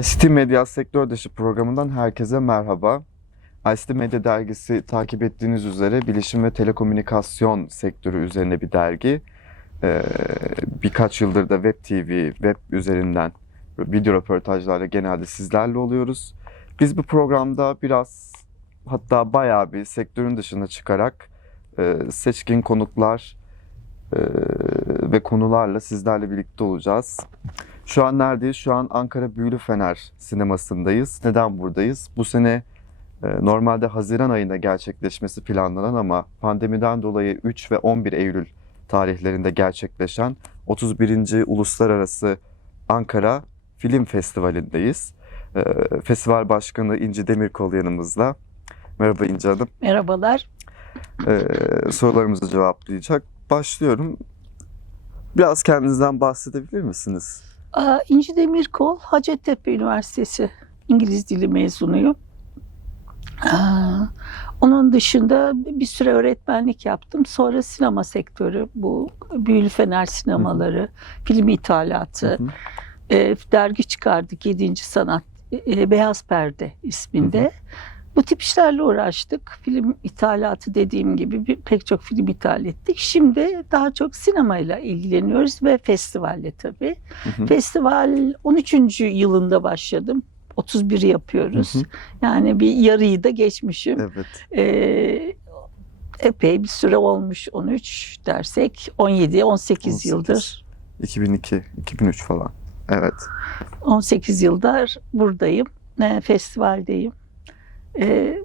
ICT Medya Sektör Dışı programından herkese merhaba. ICT Medya dergisi takip ettiğiniz üzere bilişim ve telekomünikasyon sektörü üzerine bir dergi. Ee, birkaç yıldır da Web TV, web üzerinden video röportajlarla genelde sizlerle oluyoruz. Biz bu programda biraz hatta bayağı bir sektörün dışına çıkarak e, seçkin konuklar e, ve konularla sizlerle birlikte olacağız. Şu an neredeyiz? Şu an Ankara Büyülü Fener sinemasındayız. Neden buradayız? Bu sene e, normalde Haziran ayında gerçekleşmesi planlanan ama pandemiden dolayı 3 ve 11 Eylül tarihlerinde gerçekleşen 31. Uluslararası Ankara Film Festivali'ndeyiz. E, Festival Başkanı İnci Demirkol yanımızda. Merhaba İnci Hanım. Merhabalar. E, sorularımızı cevaplayacak. Başlıyorum. Biraz kendinizden bahsedebilir misiniz? Aa, İnci Demirkol, Hacettepe Üniversitesi İngiliz dili mezunuyum. Aa, onun dışında bir süre öğretmenlik yaptım. Sonra sinema sektörü, bu Büyülü Fener sinemaları, film ithalatı, Hı hı. e, dergi çıkardık 7. Sanat, e, Beyaz Perde isminde. Bu tip işlerle uğraştık. Film ithalatı dediğim gibi bir, pek çok film ithal ettik. Şimdi daha çok sinemayla ilgileniyoruz ve festivalle tabii. Hı hı. Festival 13. yılında başladım. 31 yapıyoruz. Hı hı. Yani bir yarıyı da geçmişim. Evet. Ee, epey bir süre olmuş 13 dersek 17 18, 18. yıldır 2002, 2003 falan. Evet. 18 yıldır buradayım. E, festivaldeyim. E,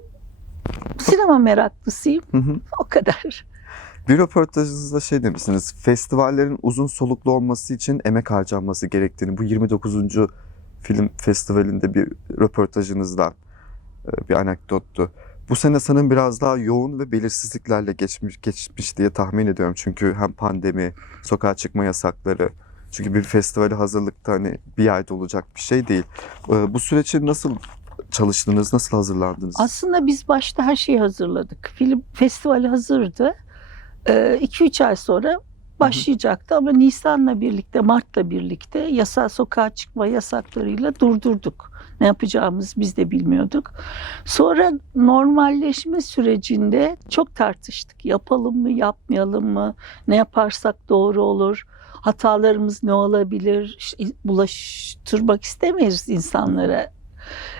sinema meraklısıyım. Hı hı. O kadar. Bir röportajınızda şey demişsiniz, festivallerin uzun soluklu olması için emek harcanması gerektiğini, bu 29. film festivalinde bir röportajınızdan e, bir anekdottu. Bu sene sanırım biraz daha yoğun ve belirsizliklerle geçmiş, geçmiş diye tahmin ediyorum. Çünkü hem pandemi, sokağa çıkma yasakları, çünkü bir festivale hazırlıkta hani bir ayda olacak bir şey değil. E, Bu süreçte nasıl çalıştınız, nasıl hazırlandınız? Aslında biz başta her şeyi hazırladık. Film festivali hazırdı. 2-3 ay sonra başlayacaktı ama Nisan'la birlikte, Mart'la birlikte yasa sokağa çıkma yasaklarıyla durdurduk. Ne yapacağımızı biz de bilmiyorduk. Sonra normalleşme sürecinde çok tartıştık. Yapalım mı, yapmayalım mı? Ne yaparsak doğru olur? Hatalarımız ne olabilir? Bulaştırmak istemeyiz insanlara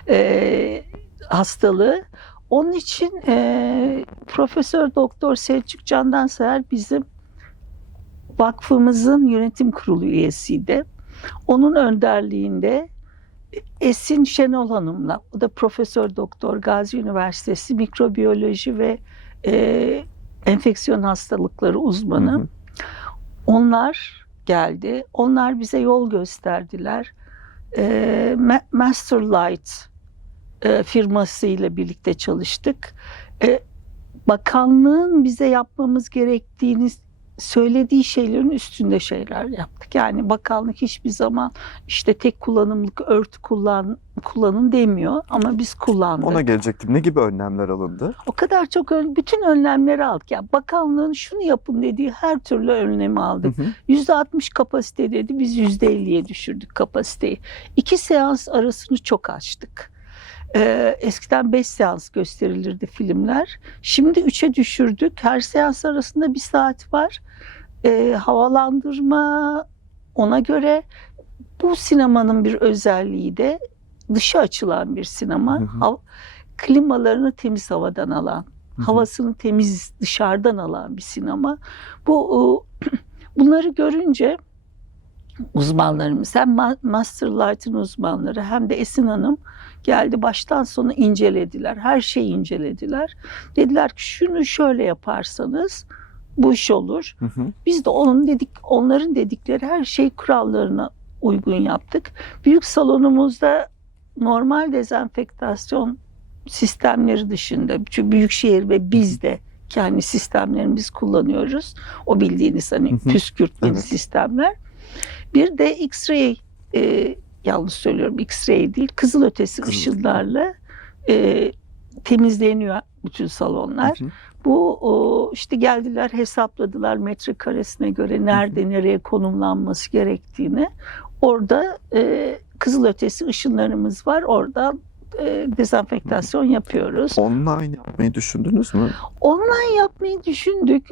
e, hastalığı. Onun için e, Profesör Doktor Selçuk Candan Seher bizim vakfımızın yönetim kurulu üyesiydi. Onun önderliğinde Esin Şenol Hanım'la, o da Profesör Doktor Gazi Üniversitesi Mikrobiyoloji ve e, Enfeksiyon Hastalıkları uzmanı. Hı hı. Onlar geldi. Onlar bize yol gösterdiler. Ee, Ma- Masterlight e, firmasıyla birlikte çalıştık. E, bakanlığın bize yapmamız gerektiğini söylediği şeylerin üstünde şeyler yaptık. Yani bakanlık hiçbir zaman işte tek kullanımlık örtü kullan kullanın demiyor ama biz kullandık. Ona gelecektim. Ne gibi önlemler alındı? O kadar çok ön- bütün önlemleri aldık. Yani bakanlığın şunu yapın dediği her türlü önlemi aldık. Hı. %60 kapasite dedi. Biz %50'ye düşürdük kapasiteyi. İki seans arasını çok açtık. Ee, eskiden 5 seans gösterilirdi filmler. Şimdi 3'e düşürdük. Her seans arasında bir saat var. Ee, havalandırma ona göre bu sinemanın bir özelliği de dışa açılan bir sinema. Hı hı. Hav- klimalarını temiz havadan alan, Hı hı. havasını temiz dışarıdan alan bir sinema. Bu bunları görünce uzmanlarımız hem Ma- Masterlight'ın uzmanları hem de Esin Hanım geldi baştan sona incelediler. Her şeyi incelediler. Dediler ki şunu şöyle yaparsanız bu iş olur. Hı hı. Biz de onun dedik onların dedikleri her şey kurallarına uygun yaptık. Büyük salonumuzda normal dezenfektasyon sistemleri dışında çünkü büyükşehir ve biz de kendi sistemlerimizi kullanıyoruz. O bildiğiniz hani püskürtmeli Evet. sistemler. Bir de X-ray e, yanlış söylüyorum X-ray değil kızılötesi Kızıl- ışınlarla e, temizleniyor bütün salonlar. Hı hı. Bu o, işte geldiler hesapladılar metrekaresine göre nerede nereye konumlanması gerektiğini. Orada e, kızılötesi ışınlarımız var. Oradan e, dezenfektasyon yapıyoruz. Online yapmayı düşündünüz mü? Online yapmayı düşündük.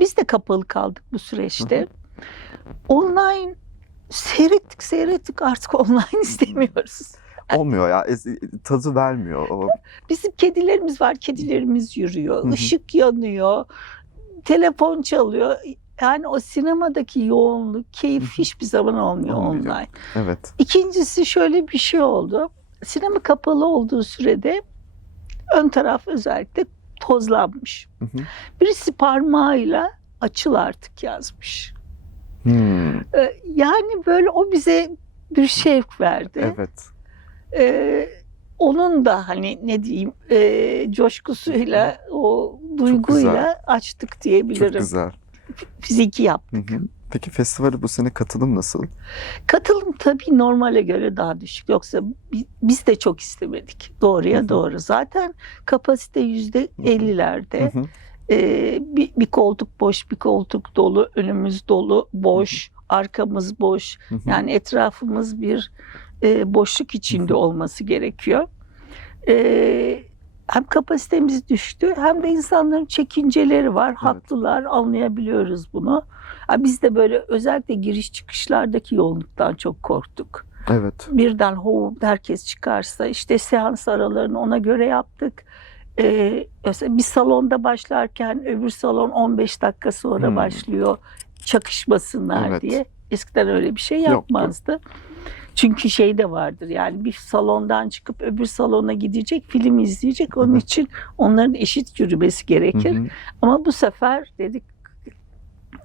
Biz de kapalı kaldık bu süreçte. Online seyrettik seyrettik artık online istemiyoruz. Olmuyor ya. Tadı vermiyor. O, Bizim kedilerimiz var. Kedilerimiz yürüyor. Hı hı. ışık yanıyor. Telefon çalıyor. Yani o sinemadaki yoğunluk, keyif hiçbir zaman olmuyor, online. evet. İkincisi şöyle bir şey oldu. Sinema kapalı olduğu sürede ön taraf özellikle tozlanmış. Hı hı. Birisi parmağıyla açıl artık yazmış. Hmm, Ee, Yani böyle o bize bir şevk verdi. evet. Ee, onun da hani ne diyeyim e, coşkusuyla o duyguyla açtık Çok diyebilirim. güzel. Fiziki yap. Hı hı. Peki festivale bu sene katılım nasıl? Katılım tabii normale göre daha düşük. Yoksa bi- biz de çok istemedik. Doğruya Hı hı. doğru. Zaten kapasite yüzde ellilerde. Ee, bir, bir koltuk boş, bir koltuk dolu, önümüz dolu, boş, arkamız boş. Yani etrafımız bir e, boşluk içinde olması gerekiyor. E, hem kapasitemiz düştü hem de insanların çekinceleri var. Haklılar, anlayabiliyoruz bunu. Ha, biz de böyle özellikle giriş çıkışlardaki yoğunluktan çok korktuk. Evet. Birden hov herkes çıkarsa işte seans aralarını ona göre yaptık. E, mesela bir salonda başlarken öbür salon 15 dakika sonra Hmm. başlıyor çakışmasınlar Evet. diye. Eskiden öyle bir şey Yoktu. yapmazdı. Çünkü şey de vardır yani bir salondan çıkıp öbür salona gidecek, film izleyecek. Onun Hı hı. için onların eşit yürümesi gerekir. Hı hı. Ama bu sefer dedik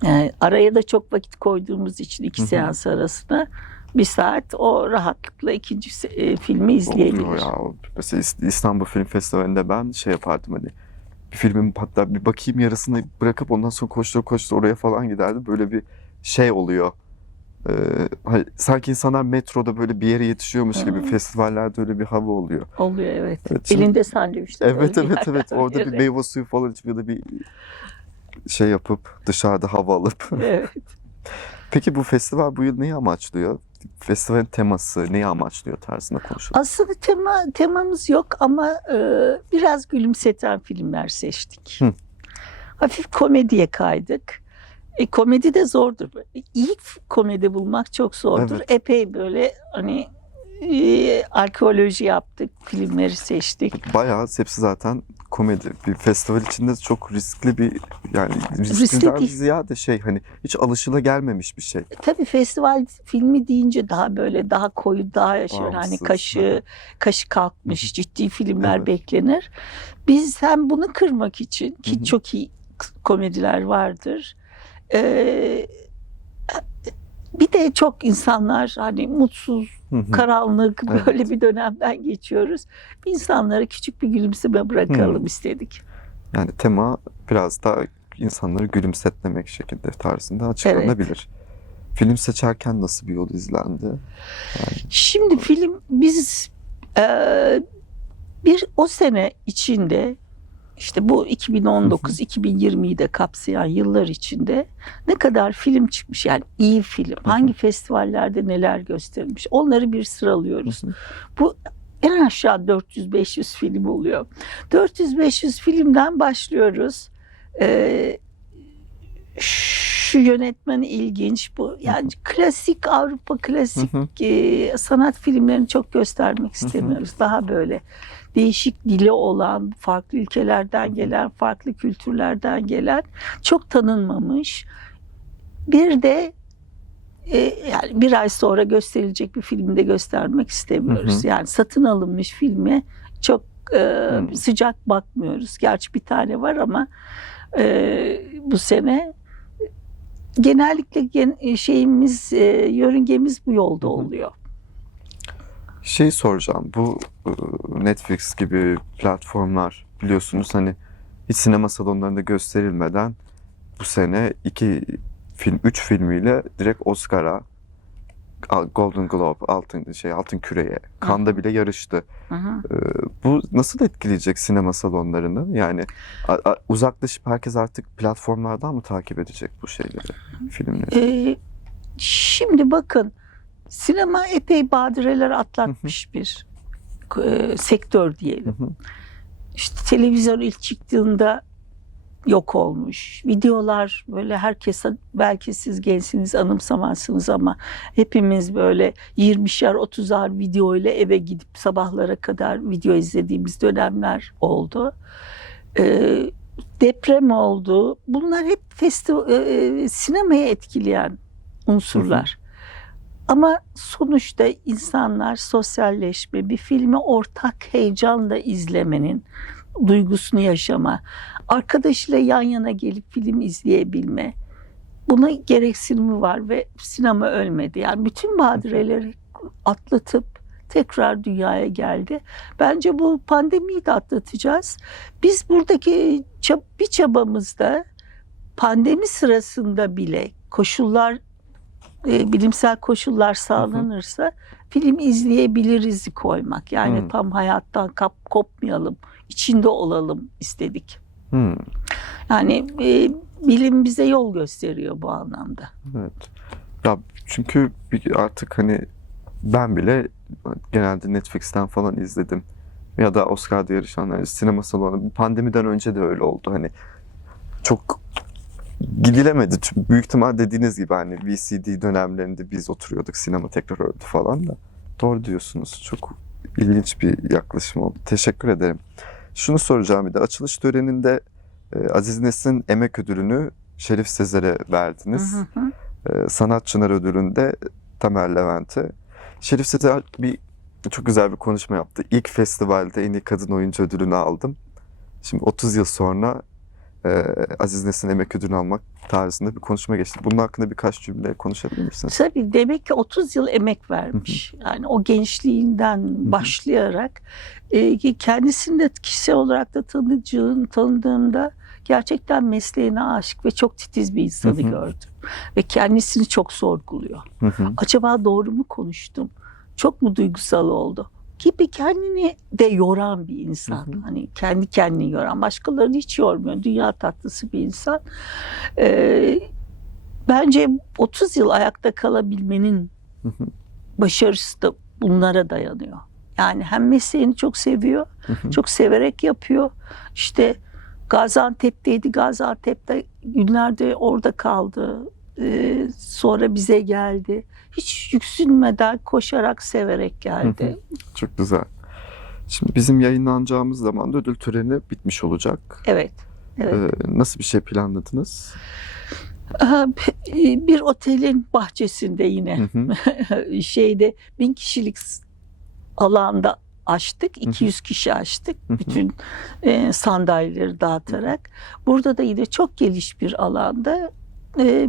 e, araya da çok vakit koyduğumuz için iki Hı hı. seans arasında bir saat o rahatlıkla ikinci e, filmi izleyebilir. Oluyor ya. Mesela İs- İstanbul Film Festivali'nde ben şey yapardım hani bir filmin hatta bir bakayım yarısını bırakıp ondan sonra koştur koştur oraya falan giderdim. Böyle bir şey oluyor. Ee, hani sanki insanlar metroda böyle bir yere yetişiyormuş gibi Hı. festivallerde öyle bir hava oluyor. Oluyor evet. Evet, şimdi- Elinde sandviçler. Evet evet evet orada bir meyve suyu falan içip ya da bir şey yapıp dışarıda hava alıp. Evet. Peki bu festival bu yıl neyi amaçlıyor? Festivalin teması neyi amaçlıyor tarzında konuşalım. Aslında tema temamız yok ama e, biraz gülümseten filmler seçtik. Hı. Hafif komediye kaydık. E, komedi de zordur. İyi komedi bulmak çok zordur. Evet. Epey böyle hani e, arkeoloji yaptık, filmleri seçtik. Bayağı hepsi zaten komedi. Bir festival içinde çok riskli bir yani Riskli riskliden değil. ziyade şey hani hiç alışıla gelmemiş bir şey. Tabii festival filmi deyince daha böyle daha koyu, daha şey hani kaşı kaşı kalkmış ciddi filmler Evet. beklenir. Biz hem bunu kırmak için ki çok iyi komediler vardır. Ee, bir de çok insanlar hani mutsuz, karanlık Evet. böyle bir dönemden geçiyoruz. İnsanlara küçük bir gülümseme bırakalım Hı. istedik. Yani tema biraz daha insanları gülümsetmemek şekilde tarzında açıklanabilir. Film seçerken nasıl bir yol izlendi? Şimdi film biz e, bir o sene içinde işte bu 2019-2020'yi de kapsayan yıllar içinde ne kadar film çıkmış yani iyi film hangi festivallerde neler gösterilmiş onları bir sıralıyoruz. En aşağı 400-500 film oluyor. 400-500 filmden başlıyoruz. Ee, şu yönetmen ilginç bu. Yani klasik Avrupa klasik Hı hı. e, sanat filmlerini çok göstermek istemiyoruz. Daha böyle değişik dili olan, farklı ülkelerden gelen, farklı kültürlerden gelen, çok tanınmamış. Bir de e, yani bir ay sonra gösterilecek bir filmde göstermek istemiyoruz. Hı hı. Yani satın alınmış filme çok e, Hı. sıcak bakmıyoruz. Gerçi bir tane var ama e, bu sene genellikle gen- şeyimiz e, yörüngemiz bu yolda oluyor. Şey soracağım. Bu e, Netflix gibi platformlar biliyorsunuz hani hiç sinema salonlarında gösterilmeden bu sene iki film, üç filmiyle direkt Oscar'a Golden Globe, altın şey altın küreye, Cannes'da bile yarıştı. Hı hı. Ee, Bu nasıl etkileyecek sinema salonlarını? Yani a- a- uzaklaşıp herkes artık platformlardan mı takip edecek bu şeyleri, filmleri? Ee, şimdi bakın Sinema epey badireler atlatmış bir e, sektör diyelim. Hı hı. İşte televizyon ilk çıktığında yok olmuş. Videolar böyle herkese belki siz gençsiniz anımsamazsınız ama hepimiz böyle 20'şer 30'ar video ile eve gidip sabahlara kadar video izlediğimiz dönemler oldu. Ee, deprem oldu. Bunlar hep festival, e, sinemaya etkileyen unsurlar. Ama sonuçta insanlar sosyalleşme, bir filmi ortak heyecanla izlemenin duygusunu yaşama, arkadaşıyla yan yana gelip film izleyebilme. Buna gereksinimi var ve sinema ölmedi. Yani bütün badireleri atlatıp tekrar dünyaya geldi. Bence bu pandemiyi de atlatacağız. Biz buradaki bir çabamızda pandemi sırasında bile koşullar e, bilimsel koşullar sağlanırsa film izleyebiliriz koymak. Yani Hı. tam hayattan kap, kopmayalım, içinde olalım istedik. Hmm, Yani e, bilim bize yol gösteriyor bu anlamda. evet. Ya çünkü artık hani ben bile genelde Netflix'ten falan izledim. Ya da Oscar'da yarışanlar sinema salonu. Pandemiden önce de öyle oldu. Hani çok gidilemedi. Çünkü büyük ihtimal dediğiniz gibi hani VCD dönemlerinde biz oturuyorduk sinema tekrar öldü falan da. Doğru diyorsunuz. Çok ilginç bir yaklaşım oldu. Teşekkür ederim. Şunu soracağım bir de açılış töreninde e, Aziz Nesin Emek Ödülünü Şerif Sezer'e verdiniz. Hı hı. Ee, Sanat Çınar Ödülü'nde Tamer Levent'e. Şerif Sezer bir çok güzel bir konuşma yaptı. İlk festivalde en iyi kadın oyuncu ödülünü aldım. Şimdi 30 yıl sonra e, Aziz Nesin Emek Ödülünü almak tarzında bir konuşma geçti. Bunun hakkında birkaç cümle konuşabilir misiniz? Tabii demek ki 30 yıl emek vermiş. Yani o gençliğinden başlayarak e, kendisini de kişisel olarak da tanıdığım, tanıdığımda gerçekten mesleğine aşık ve çok titiz bir insanı Hı hı. gördüm. Ve kendisini çok sorguluyor. Hı hı, Acaba doğru mu konuştum? Çok mu duygusal oldu? Gibi kendini de yoran bir insan. Hı hı. Hani kendi kendini yoran. Başkalarını hiç yormuyor. Dünya tatlısı bir insan. Ee, bence 30 yıl ayakta kalabilmenin hı hı, başarısı da bunlara dayanıyor. Yani hem mesleğini çok seviyor, hı hı. çok severek yapıyor. İşte Gaziantep'teydi. Gaziantep'te günlerde orada kaldı. Ee, sonra bize geldi. Hiç yüksünmeden koşarak severek geldi. Çok güzel. Şimdi bizim yayınlanacağımız zaman da ödül töreni bitmiş olacak. Evet. Evet. Ee, nasıl bir şey planladınız? Aha, e, Bir otelin bahçesinde yine Hı hı, şeyde bin kişilik alanda açtık. 200 kişi açtık. Bütün e, sandalyeleri dağıtarak. Burada da yine çok geniş bir alanda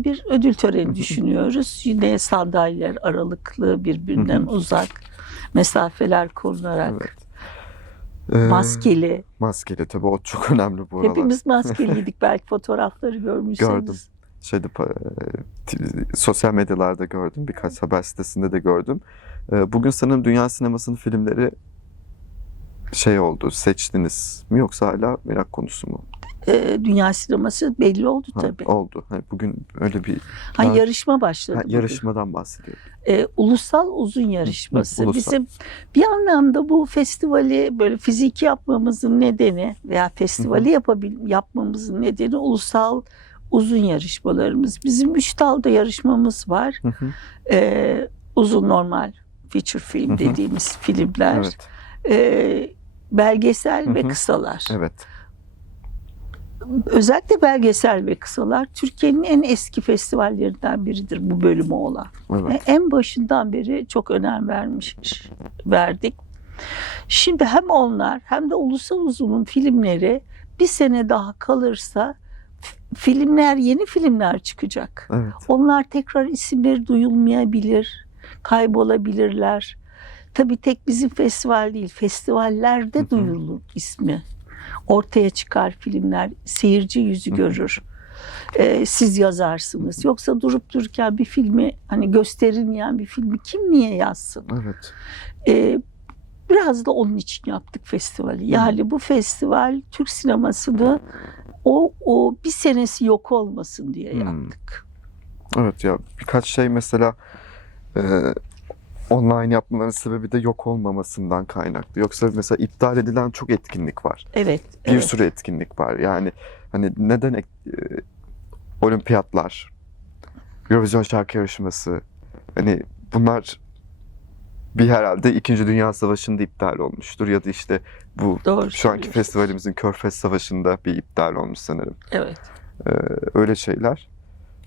bir ödül töreni düşünüyoruz. Yine sandalyeler aralıklı birbirinden uzak mesafeler korunarak. Evet. Ee, Maskeli. Maskeli tabii o çok önemli bu aralar. Hepimiz maskeliydik. Belki fotoğrafları görmüşsünüz. Gördüm. şeyde t- sosyal medyalarda gördüm. Birkaç haber sitesinde de gördüm. Ee, Bugün sanırım dünya sinemasının filmleri şey oldu. Seçtiniz mi yoksa hala merak konusu mu? E, dünya sineması belli oldu Ha, tabii. oldu. Hani bugün öyle bir Ha, daha- yarışma başladı. ha, yarışmadan bahsediyorum. e, ulusal uzun yarışması. ulusal. Bizim bir anlamda bu festivali böyle fiziki yapmamızın nedeni veya festivali yapabil yapmamızın nedeni ulusal uzun yarışmalarımız. Bizim üç dalda yarışmamız var. Hı hı, E, uzun normal feature Hı film hı. dediğimiz filmler, Evet. e, belgesel Hı ve hı. kısalar. Evet. Özellikle belgesel ve kısalar Türkiye'nin en eski festivallerinden biridir bu bölümü olan. Ve Evet. en başından beri çok önem vermiş verdik. Şimdi hem onlar hem de ulusal uzunun filmleri bir sene daha kalırsa filmler yeni filmler çıkacak. Evet. Onlar tekrar isimleri duyulmayabilir, kaybolabilirler. Tabii tek bizim festival değil, festivallerde duyulur ismi. Ortaya çıkar filmler, seyirci yüzü görür. Ee, siz yazarsınız. Yoksa durup dururken bir filmi hani gösterilmeyen bir filmi kim niye yazsın? Evet. Ee, biraz da onun için yaptık festivali. Yani bu festival Türk sinemasını o o bir senesi yok olmasın diye yaptık. Evet ya birkaç şey mesela e, online yapmaların sebebi de yok olmamasından kaynaklı. Yoksa mesela iptal edilen çok etkinlik var. Evet. Bir evet. sürü etkinlik var. Yani hani neden e, olimpiyatlar, Eurovision şarkı yarışması hani bunlar bir herhalde 2. Dünya Savaşı'nda iptal olmuştur ya da işte bu Doğru şu anki festivalimizin Körfez Savaşı'nda bir iptal olmuş sanırım. Evet. Ee, öyle şeyler.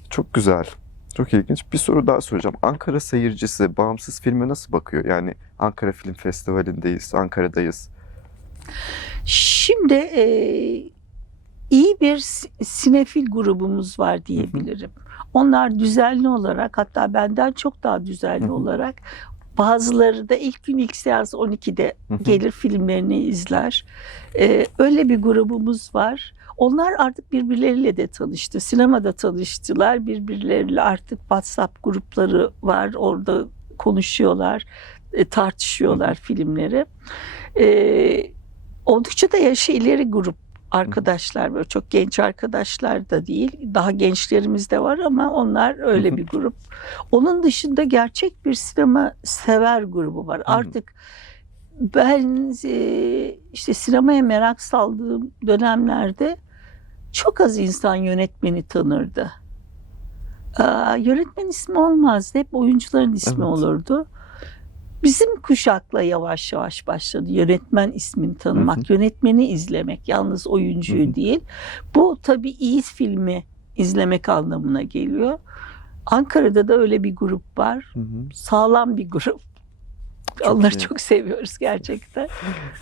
Çok güzel. Çok ilginç. Bir soru daha soracağım. Ankara seyircisi bağımsız filme nasıl bakıyor? Yani Ankara Film Festivali'ndeyiz, Ankara'dayız. Şimdi e, iyi bir si- sinefil grubumuz var diyebilirim. Onlar düzenli olarak hatta benden çok daha düzenli Hı hı. olarak bazıları da ilk gün ilk seans 12'de Hı hı. gelir filmlerini izler. E, öyle bir grubumuz var. Onlar artık birbirleriyle de tanıştı. Sinemada tanıştılar. Birbirleriyle artık WhatsApp grupları var. Orada konuşuyorlar, e, tartışıyorlar filmleri. E, oldukça da yaşı ileri grup arkadaşlar böyle çok genç arkadaşlar da değil daha gençlerimiz de var ama onlar öyle bir grup. Onun dışında gerçek bir sinema sever grubu var. Artık ben e, işte sinemaya merak saldığım dönemlerde çok az insan yönetmeni tanırdı. Aa, yönetmen ismi olmazdı. Hep oyuncuların ismi Evet. olurdu. Bizim kuşakla yavaş yavaş başladı yönetmen ismini tanımak, yönetmeni izlemek, yalnız oyuncuyu Hı hı. değil. Bu tabii iyi filmi izlemek anlamına geliyor. Ankara'da da öyle bir grup var. Hı hı. Sağlam bir grup. Çok Onları iyi. çok seviyoruz gerçekten.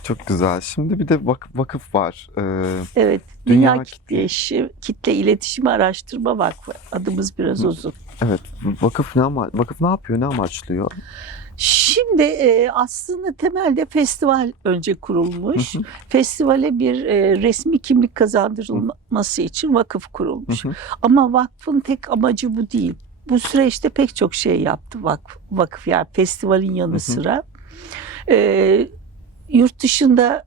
Çok güzel. Şimdi bir de vak- vakıf var. Ee, Evet, Dünya, Dünya Kitle, İşi- Kitle İletişimi Araştırma Vakfı. Adımız biraz Hı. uzun. evet, vakıf ne ama vakıf ne yapıyor, ne amaçlıyor? Şimdi e, aslında temelde festival önce kurulmuş. Hı hı. Festivale bir e, resmi kimlik kazandırılması için vakıf kurulmuş. Hı hı. Ama vakfın tek amacı bu değil. Bu süreçte pek çok şey yaptı vakıf, vakıf yani festivalin yanı Hı hı. sıra. E, yurt dışında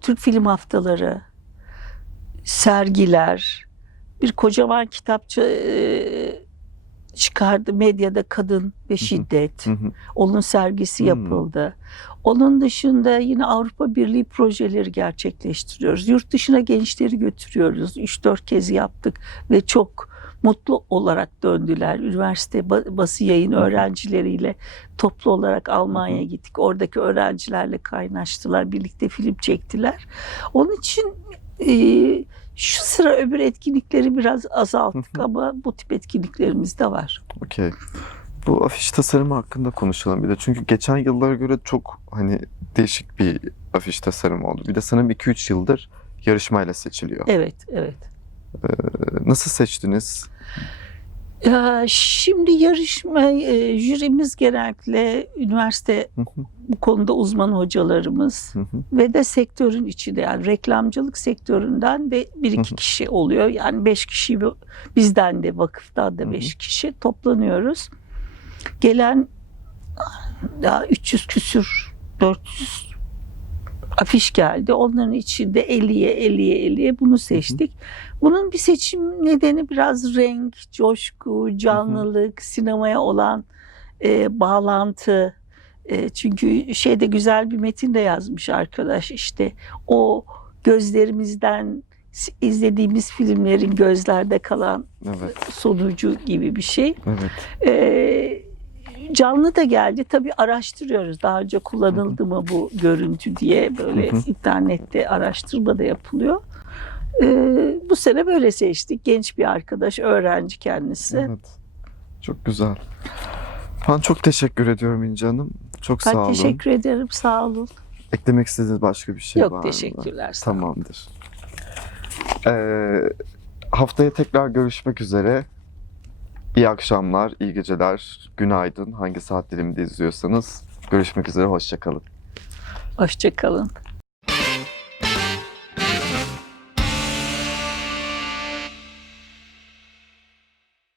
Türk Film Haftaları, sergiler, bir kocaman kitapçı e, çıkardı medyada kadın ve şiddet. Hı hı. Onun sergisi Hmm. yapıldı. Onun dışında yine Avrupa Birliği projeleri gerçekleştiriyoruz. Yurt dışına gençleri götürüyoruz. 3-4 kez yaptık ve çok mutlu olarak döndüler. Üniversite ba- bası yayın öğrencileriyle toplu olarak Almanya'ya gittik. Oradaki öğrencilerle kaynaştılar. Birlikte film çektiler. Onun için e, şu sıra öbür etkinlikleri biraz azalttık ama bu tip etkinliklerimiz de var. Okey. Bu afiş tasarımı hakkında konuşalım bir de. Çünkü geçen yıllara göre çok hani değişik bir afiş tasarımı oldu. Bir de sanırım 2-3 yıldır yarışmayla seçiliyor. Evet, evet. Ee, Nasıl seçtiniz? Ya şimdi yarışma e, jürimiz genellikle üniversite bu konuda uzman hocalarımız ve de sektörün içinde yani reklamcılık sektöründen de bir iki kişi oluyor. Yani beş kişi bizden de vakıftan da beş kişi toplanıyoruz. Gelen daha 300 küsür 400 afiş geldi. Onların içinde 50'ye 50'ye 50'ye bunu seçtik. Bunun bir seçim nedeni biraz renk, coşku, canlılık, sinemaya olan e, bağlantı. E, çünkü şeyde güzel bir metin de yazmış arkadaş işte o gözlerimizden izlediğimiz filmlerin gözlerde kalan Evet, sonucu gibi bir şey. evet. Ee, canlı da geldi. Tabii araştırıyoruz. Daha önce kullanıldı mı bu görüntü diye böyle internette araştırma da yapılıyor. Ee, bu sene böyle seçtik. Genç bir arkadaş, öğrenci kendisi. Evet. Çok güzel. Ben çok teşekkür ediyorum İnce Hanım. Çok Ben sağ olun. teşekkür ederim. Sağ olun. Eklemek istediğiniz başka bir şey var Yok mı? teşekkürler. Sağ olun. Tamamdır. Ee, haftaya tekrar görüşmek üzere. İyi akşamlar, iyi geceler, günaydın. Hangi saat diliminde izliyorsanız. Görüşmek üzere, hoşçakalın. Hoşçakalın.